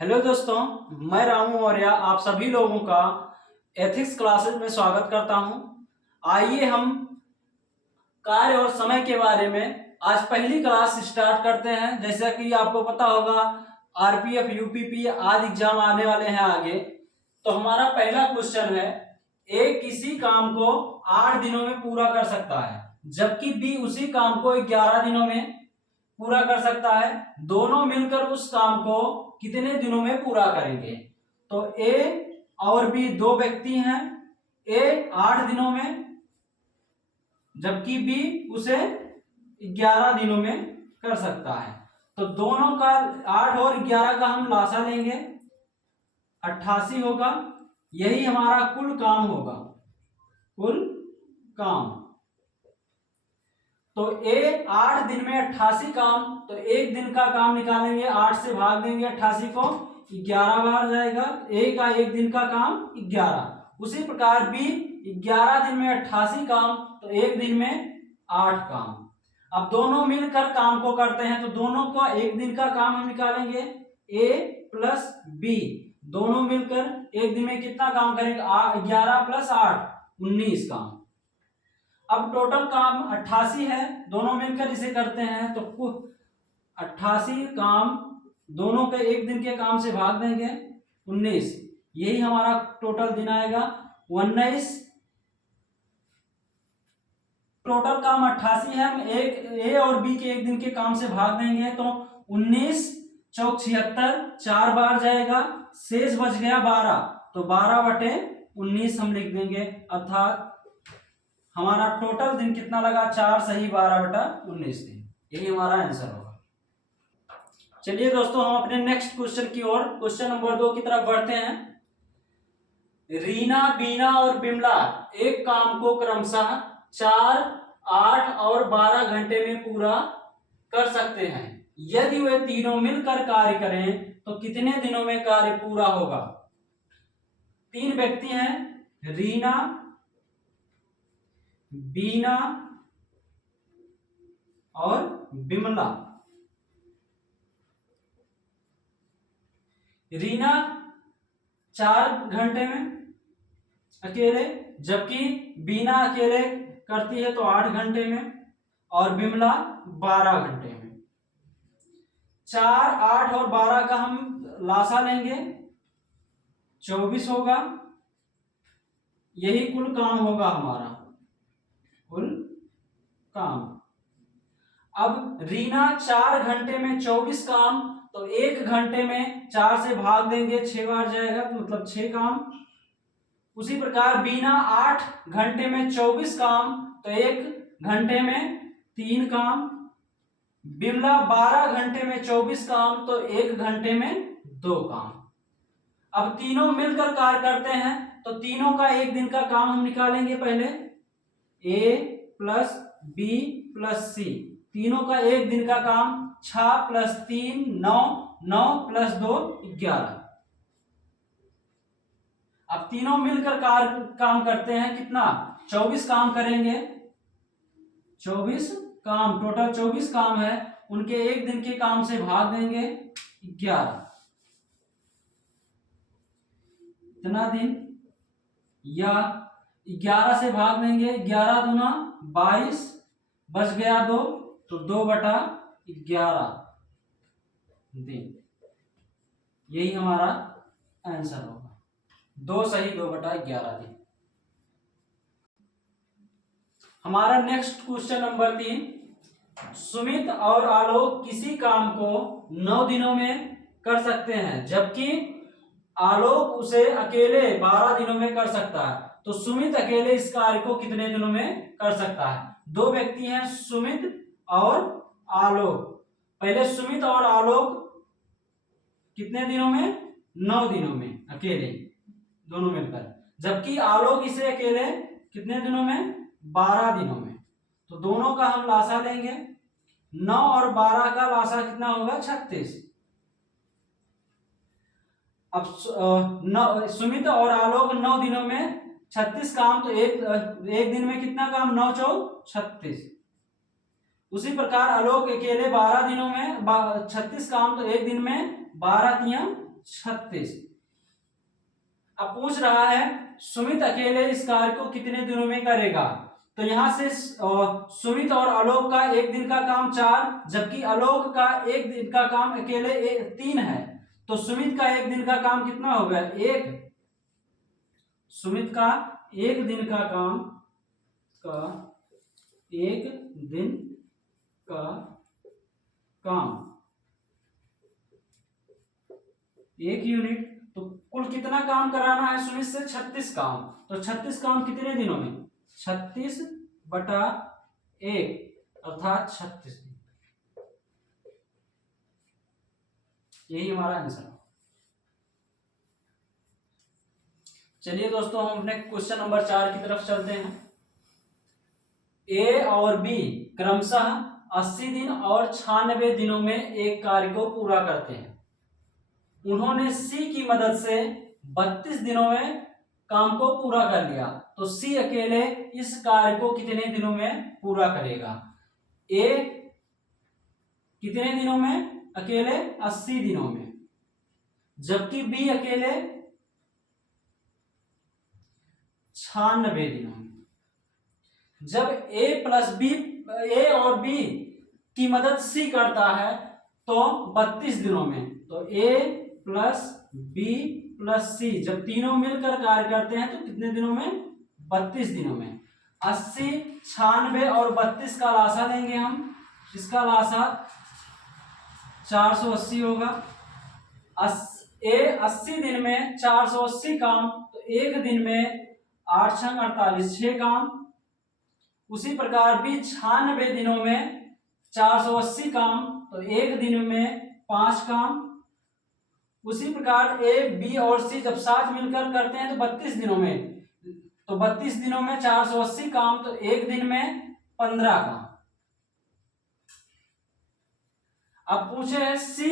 Hello दोस्तों, मैं रामू मौर्य आप सभी लोगों का एथिक्स क्लासेस में स्वागत करता हूं। आइए हम कार्य और समय के बारे में आज पहली क्लास स्टार्ट करते हैं। जैसा कि आपको पता होगा आरपीएफ यूपीपी आदि एग्जाम आने वाले हैं आगे। तो हमारा पहला क्वेश्चन है, ए किसी काम को 8 दिनों में पूरा कर सकता है जबकि बी उसी काम को 11 दिनों में पूरा कर सकता है। दोनों मिलकर उस काम को कितने दिनों में पूरा करेंगे? तो ए और बी दो व्यक्ति हैं। ए 8 दिनों में जबकि बी उसे 11 दिनों में कर सकता है। तो दोनों का 8 और 11 का हम लासा लेंगे, 88 होगा। यही हमारा कुल काम होगा, कुल काम। तो ए 8 दिन में 88 काम, तो एक दिन का काम निकालेंगे, 8 से भाग देंगे 88 को, 11 बार जाएगा। ए का एक दिन का काम 11। उसी प्रकार बी 11 दिन में 88 काम, तो एक दिन में 8 काम। अब दोनों मिलकर काम को करते हैं, तो दोनों का एक दिन का काम हम निकालेंगे। ए प्लस बी दोनों मिलकर एक दिन में कितना काम करेंगे? 11 प्लस 8 19 काम। अब टोटल काम 88 है, दोनों मिलकर इसे करते हैं तो 88 काम दोनों के एक दिन के काम से भाग देंगे 19। यही हमारा टोटल दिन आएगा 19। टोटल काम 88 है, हम ए और बी के एक दिन के काम से भाग देंगे तो 19 चौक 76, 4 बार जाएगा, शेष बच गया 12, तो 12/19 हम लिख देंगे। अर्थात हमारा टोटल दिन कितना लगा? 4 सही 12/19 दिन। यही हमारा आंसर होगा। चलिए दोस्तों, हम अपने नेक्स्ट क्वेश्चन की ओर, क्वेश्चन नंबर 2 की तरफ बढ़ते हैं। रीना, बीना और बिमला एक काम को क्रमशः 4, 8 और 12 घंटे में पूरा कर सकते हैं। यदि वे तीनों मिलकर कार्य करें तो कितने दिनों में कार्य पूरा होगा? 3 व्यक्ति हैं, रीना, बीना और बिमला। रीना 4 घंटे में अकेले, जबकि बीना अकेले करती है तो 8 घंटे में, और बिमला 12 घंटे में। 4, 8 और 12 का हम लासा लेंगे, 24 होगा। यही कुल काम होगा हमारा, कुल काम। अब रीना 4 घंटे में 24 काम, तो 1 घंटे में 4 से भाग देंगे, 6 बार जाएगा, तो मतलब 6 काम। उसी प्रकार बीना 8 घंटे में 24 काम, तो 1 घंटे में 3 काम। बिमला 12 घंटे में 24 काम, तो 1 घंटे में 2 काम। अब तीनों मिलकर कार्य करते हैं, तो तीनों का एक दिन का काम हम निकालेंगे। पहले ए प्लस बी प्लस सी, तीनों का एक दिन का काम 6 प्लस 3 9, 9 प्लस 2 11। अब तीनों मिलकर काम करते हैं, कितना? 24 काम करेंगे। 24 काम, टोटल 24 काम है, उनके एक दिन के काम से भाग देंगे 11। इतना दिन, या 11 से भाग देंगे, 11 दूना 22, बच गया 2, तो 2/11 दिन। यही हमारा आंसर होगा, 2 सही 2/11 दिन। हमारा नेक्स्ट क्वेश्चन नंबर 3। सुमित और आलोक किसी काम को 9 दिनों में कर सकते हैं जबकि आलोक उसे अकेले 12 दिनों में कर सकता है। तो सुमित अकेले इस कार्य को कितने दिनों में कर सकता है? 2 व्यक्ति हैं, सुमित और आलोक। पहले सुमित और आलोक कितने दिनों में? 9 दिनों में अकेले, दोनों मिलकर। जबकि आलोक इसे अकेले कितने दिनों में? 12 दिनों में। तो दोनों का हम लासा लेंगे, 9 और 12 का लासा कितना होगा? 36। अब सुमित और आलोक 9 दिनों में 36 काम, तो एक दिन में कितना काम? 9 चौक 36। उसी प्रकार आलोक अकेले 12 दिनों में 36 काम, तो एक दिन में 12 तियां 36। अब पूछ रहा है सुमित अकेले इस कार्य को कितने दिनों में करेगा। तो यहां से सुमित और आलोक का एक दिन का काम 4, जबकि आलोक का एक दिन का काम अकेले 3 है। तो सुमित का एक दिन का काम कितना होगा? 1। सुमित का एक दिन का काम 1 यूनिट। तो कुल कितना काम कराना है सुमित से? 36 काम। तो 36 काम कितने दिनों में? 36/1 अर्थात 36 दिन। यही हमारा आंसर है। चलिए दोस्तों हम अपने क्वेश्चन नंबर 4 की तरफ चलते हैं। ए और बी क्रमशः 80 दिन और 96 दिनों में एक कार्य को पूरा करते हैं। उन्होंने सी की मदद से 32 दिनों में काम को पूरा कर लिया। तो सी अकेले इस कार्य को कितने दिनों में पूरा करेगा? ए कितने दिनों में? अकेले 80 दिनों में, जबकि बी अकेले 96 दिनों में। जब ए और बी की मदद सी करता है तो 32 दिनों में। तो ए प्लस बी प्लस सी जब तीनों मिलकर कार्य करते हैं तो कितने दिनों में? 32 दिनों में। 80, 96 और 32 का लासा लेंगे हम। इसका लासा 480 होगा। 80 दिन में 480 काम, तो एक दिन में 8 × 48 6 काम। उसी प्रकार भी 96 दिनों में 480 काम, तो एक दिन में 5 काम। उसी प्रकार ए बी और सी जब साथ मिलकर करते हैं तो 32 दिनों में, तो 32 दिनों में 480 काम, तो एक दिन में 15 काम। अब पूछे है सी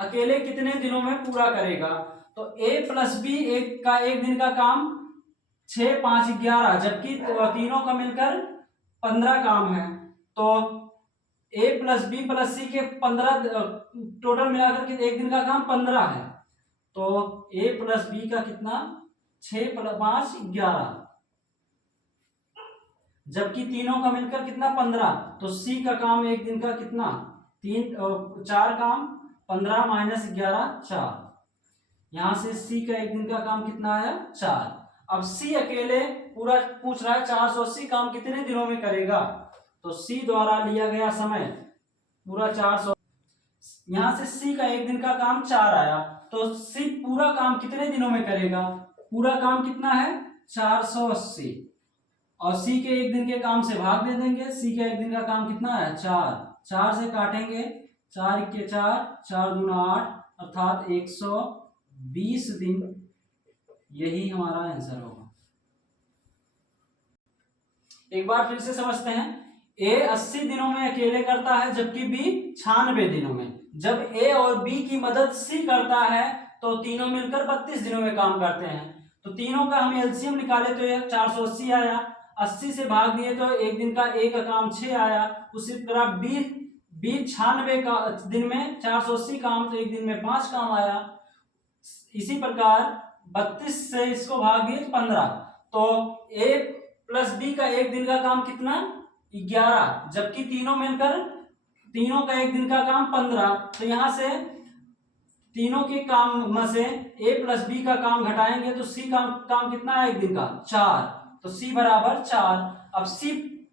अकेले कितने दिनों में पूरा करेगा। तो ए प्लस बी एक दिन का काम 6, 5, 11, जबकि तीनों का मिलकर 15 काम है। तो ए प्लस बी प्लस सी के 15 टोटल मिलाकर के एक दिन का काम 15 है। तो ए प्लस बी का कितना? 6 + 5 11, जबकि तीनों का मिलकर कितना? 15। तो सी का काम एक दिन का कितना? 4 काम, 15 - 11 4। यहां से सी का एक दिन का काम कितना आया? 4। अब सी अकेले पूरा पूछ रहा है 480 काम कितने दिनों में करेगा। तो सी द्वारा लिया गया समय पूरा 400। यहां से सी का एक दिन का काम 4 आया, तो सी पूरा काम कितने दिनों में करेगा? पूरा काम कितना है? 480। और सी के एक दिन के काम से भाग दे देंगे। सी का एक दिन का काम कितना है? 4। 4 से काटेंगे, 4 × 4 4 × 8 अर्थात 120 दिन। यही हमारा आंसर होगा। एक बार फिर से समझते हैं। ए 80 दिनों में अकेले करता है, जबकि बी 96 दिनों में। जब ए और बी की मदद सी करता है तो तीनों मिलकर 32 दिनों में काम करते हैं। तो तीनों का हम एलसीएम निकाले तो ये 480 आया। 80 से भाग दिए तो एक दिन का ए का काम 6 आया। उसी तरह बी 96 का दिन में 480 काम, तो एक दिन में 5 काम आया। इसी प्रकार 32 से इसको भाग दिए तो 15। तो ए प्लस बी का एक दिन का काम कितना? 11, जबकि तीनों मिलकर तीनों का एक दिन का काम 15। तो यहां से तीनों के काम में से ए प्लस बी का काम घटाएंगे तो सी का काम कितना है एक दिन का? 4। तो सी बराबर 4। अब सी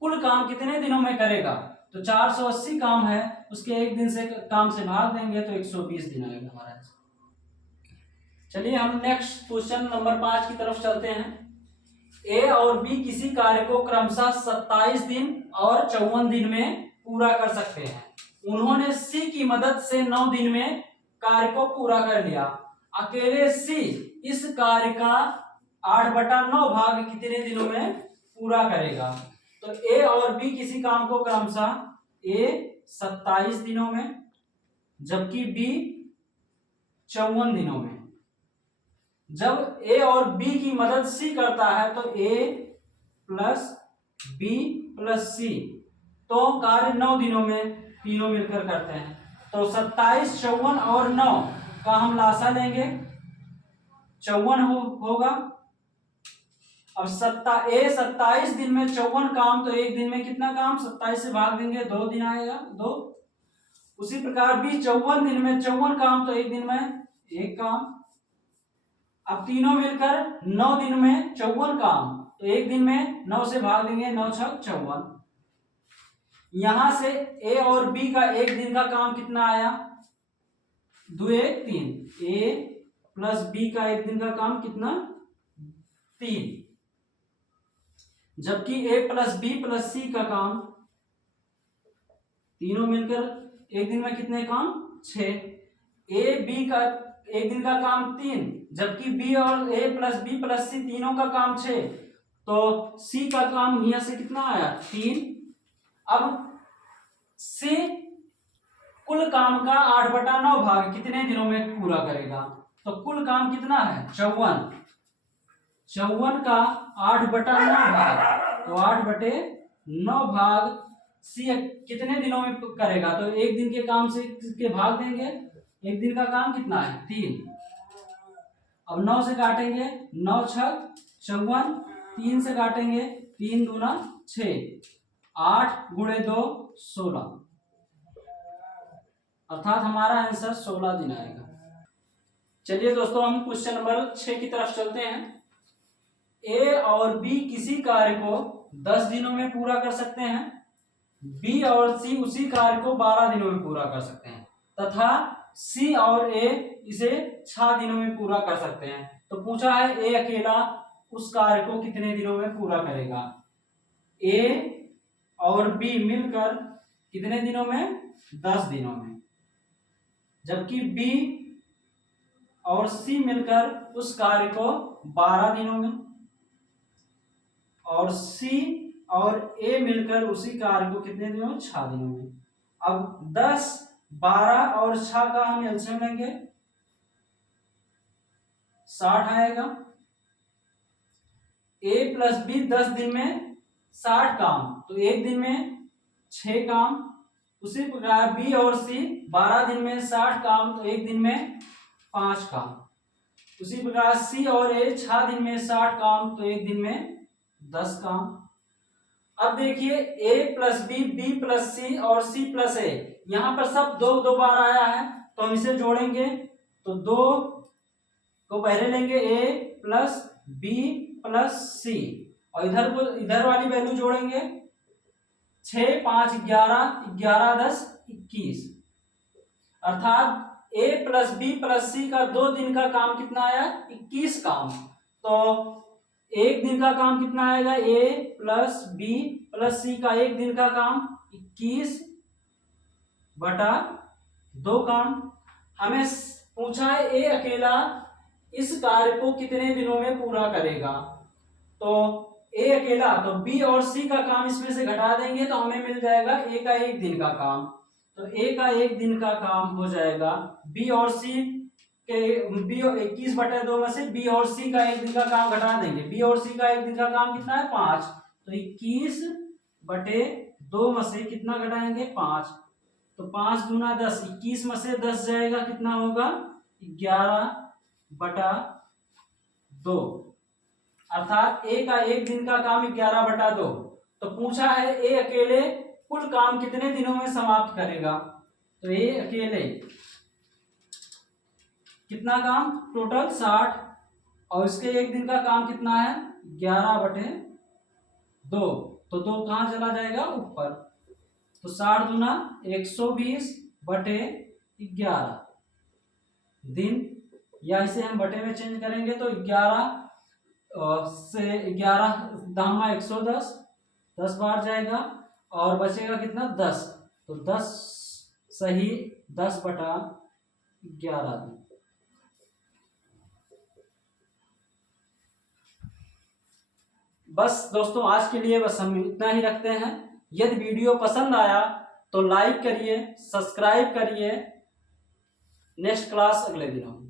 कुल काम कितने दिनों में करेगा? तो 480 काम है, उसके एक दिन से काम से भाग देंगे तो 120 दिन आएगा हमारा। चलिए हम नेक्स्ट क्वेश्चन नंबर 5 की तरफ चलते हैं। ए और बी किसी कार्य को क्रमशः 27 दिन और 54 दिन में पूरा कर सकते हैं। उन्होंने सी की मदद से 9 दिन में कार्य को पूरा कर लिया। अकेले सी इस कार्य का 8/9 भाग कितने दिनों में पूरा करेगा। तो ए और बी किसी काम को क्रमशः ए 27 दिनों में, जबकि बी 54 दिनों में। जब ए और बी की मदद सी करता है तो ए प्लस बी प्लस सी, तो कार्य 9 दिनों में तीनों मिलकर करते हैं। तो 27, 54 और 9 का हम लासा लेंगे 54 होगा। अब 27 दिन में 54 काम, तो एक दिन में कितना काम, 27 से भाग देंगे 2 दिन आएगा 2। उसी प्रकार भी 54 दिन में 54 काम, तो एक दिन में 1 काम। अब तीनों मिलकर 9 दिन में 54 काम, तो एक दिन में 9 से भाग देंगे 9 छक 54। यहां से ए और बी का एक दिन का काम कितना आया, 2 1 3। ए प्लस बी का एक दिन का काम कितना, 3। जबकि ए प्लस बी प्लस सी का काम, तीनों मिलकर एक दिन में कितने काम, 6। ए बी का एक दिन का काम 3, जबकि बी और ए प्लस बी प्लस सी तीनों का काम 6, तो सी का काम यहां से कितना आया, 3। अब सी कुल काम का 8/9 भाग कितने दिनों में पूरा करेगा, तो कुल काम कितना है 54। 54 का 8/9 भाग, तो 8/9 भाग सी कितने दिनों में करेगा, तो एक दिन के काम से के भाग देंगे। एक दिन का काम कितना है, 3। अब 9 से काटेंगे, 9 छक 54, 3 से काटेंगे, 3 दूना 6, 8 गुणे 2 16, अर्थात हमारा आंसर 16 दिन आएगा। चलिए दोस्तों, हम क्वेश्चन नंबर 6 की तरफ चलते हैं। ए और बी किसी कार्य को 10 दिनों में पूरा कर सकते हैं, बी और सी उसी कार्य को 12 दिनों में पूरा कर सकते हैं, तथा सी और ए इसे 6 दिनों में पूरा कर सकते हैं। तो पूछा है ए अकेला उस कार्य को कितने दिनों में पूरा करेगा। ए और बी मिलकर कितने दिनों में, 10 दिनों में, जबकि बी और सी मिलकर उस कार्य को 12 दिनों में, और सी और ए मिलकर उसी कार्य को कितने दिनों में, 6 दिनों में। अब 10, 12 और 6 का हम एलसीएम लेंगे, 60 आएगा। ए प्लस बी 10 दिन में 60 काम, तो एक दिन में 6 काम। उसी प्रकार बी और सी 12 दिन में 60 काम, तो एक दिन में 5 काम। उसी प्रकार सी और ए 6 दिन में 60 काम, तो एक दिन में 10 काम। अब देखिए ए प्लस बी, बी प्लस सी और सी प्लस ए, यहां पर सब 2 बार आया है, तो हम इसे जोड़ेंगे। तो 2 को पहले लेंगे, ए प्लस बी प्लस सी, और इधर वाली वैल्यू जोड़ेंगे, 6 5 11, 11 10 21, अर्थात ए प्लस बी प्लस सी का 2 दिन का काम कितना आया, 21 काम। तो एक दिन का काम कितना आएगा, ए प्लस बी प्लस सी का एक दिन का काम 21/2 काम। हमें पूछा है ए अकेला इस कार्य को कितने दिनों में पूरा करेगा, तो ए अकेला, तो बी और सी का काम इसमें से घटा देंगे, तो हमें मिल जाएगा ए का 1 दिन का काम। तो ए का 1 दिन का काम हो जाएगा बी और सी के, बी 21/2 में से बी और सी का 1 दिन का काम घटा देंगे। बी और सी का 1 दिन का काम कितना है, 5, तो 21/2 में से कितना घटाएंगे, 5, तो 5 दूना 10, 21 में से 10 जाएगा, कितना होगा 11/2, अर्थात ए का 1 दिन का काम 11/2। तो पूछा है ए अकेले कुल काम कितने दिनों में समाप्त करेगा, तो ए अकेले कितना काम, टोटल 60, और इसके 1 दिन का काम कितना है, 11/2, तो 2 कहां चला जाएगा, ऊपर, तो 60 दूना 120/11 दिन, या इसे हम बटे में चेंज करेंगे, तो 11 से 11 दामा 110, 10 बार जाएगा, और बचेगा कितना, 10, तो 10 सही 10/11 दिन। बस दोस्तों, आज के लिए बस हम इतना ही रखते हैं। यदि वीडियो पसंद आया तो लाइक करिए, सब्सक्राइब करिए। नेक्स्ट क्लास अगले दिन होगी।